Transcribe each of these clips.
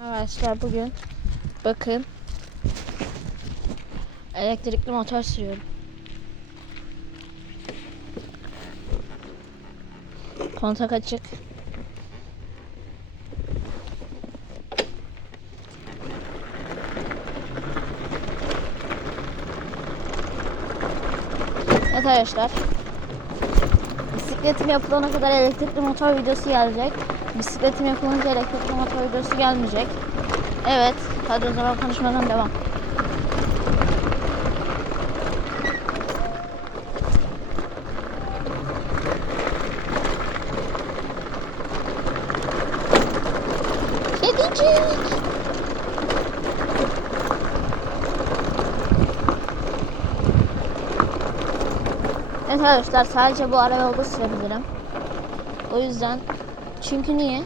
Arkadaşlar bugün bakın elektrikli motor sürüyorum. Kontak açık. Evet arkadaşlar. Bisikletim yapılana kadar elektrikli motor videosu gelecek. Bisikletim yapılınca elektrikli motor videosu gelmeyecek. Evet. Hadi o zaman konuşmadan devam. Kedicik. Evet arkadaşlar sadece bu ara yolda sürebilirim. O yüzden çünkü niye?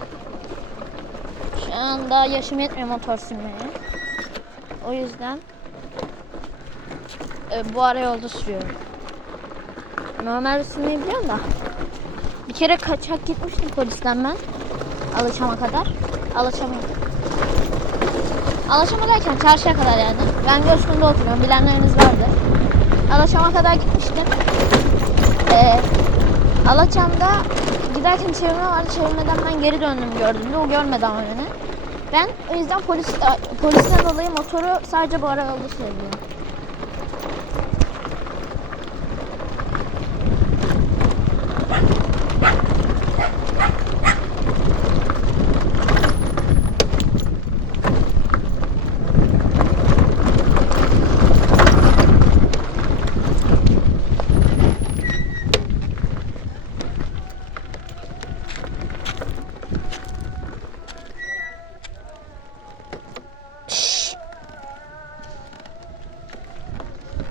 Şu anda yaşım yetmiyor motor sürmeye. O yüzden e, bu ara yolda sürüyorum. Normal sürmeyi biliyorum da. Bir kere kaçak gitmiştim polisten ben. Alışama kadar. Alışamadım. Alışama derken çarşıya kadar yani. Ben Göçkün'de oturuyorum. Bilenleriniz vardır. Alışama kadar gitmiştim. Ee, Alaçam'da giderken çevirme vardı. Çevirmeden ben geri döndüm gördüğümde. O görmedi ama beni. Ben o yüzden polis, polisten dolayı motoru sadece bu ara yolda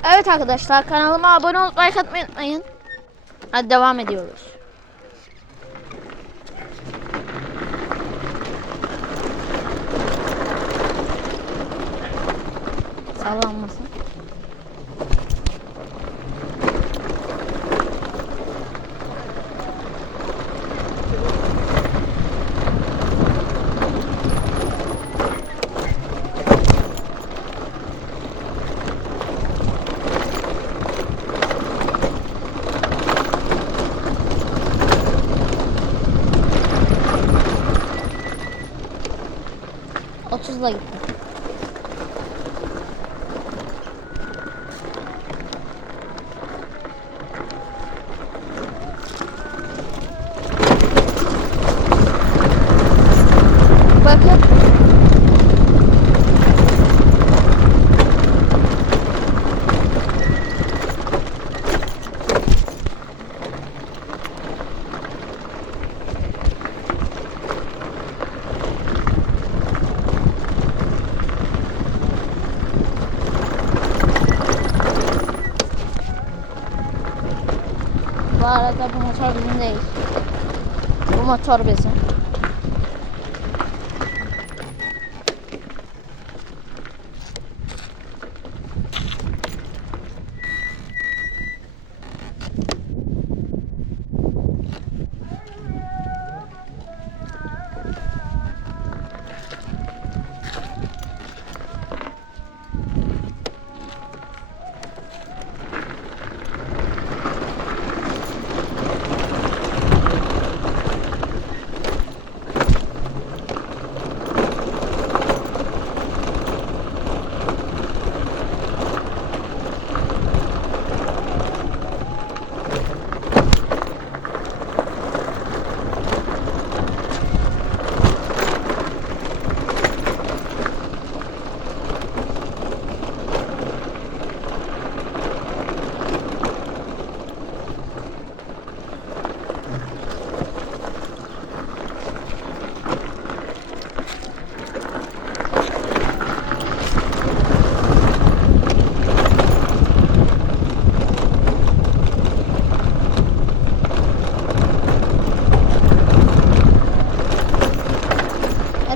Evet arkadaşlar kanalıma abone olup like atmayı unutmayın. Hadi devam ediyoruz. Sallanmasın. like Bu arada bu motor bizim değil. Bu motor bizim. Evet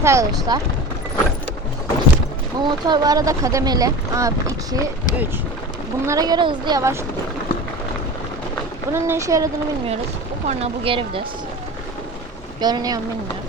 arkadaşlar. Bu motor bu arada kademeli. Abi 2, 3. Bunlara göre hızlı yavaş gidiyor. Bunun ne işe yaradığını bilmiyoruz. Bu korna bu geri vites. Görünüyor mu bilmiyorum.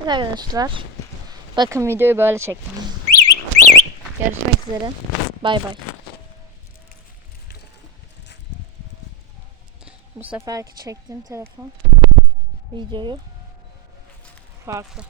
Evet arkadaşlar. Bakın videoyu böyle çektim. Görüşmek üzere. Bay bay. Bu seferki çektiğim telefon videoyu farklı.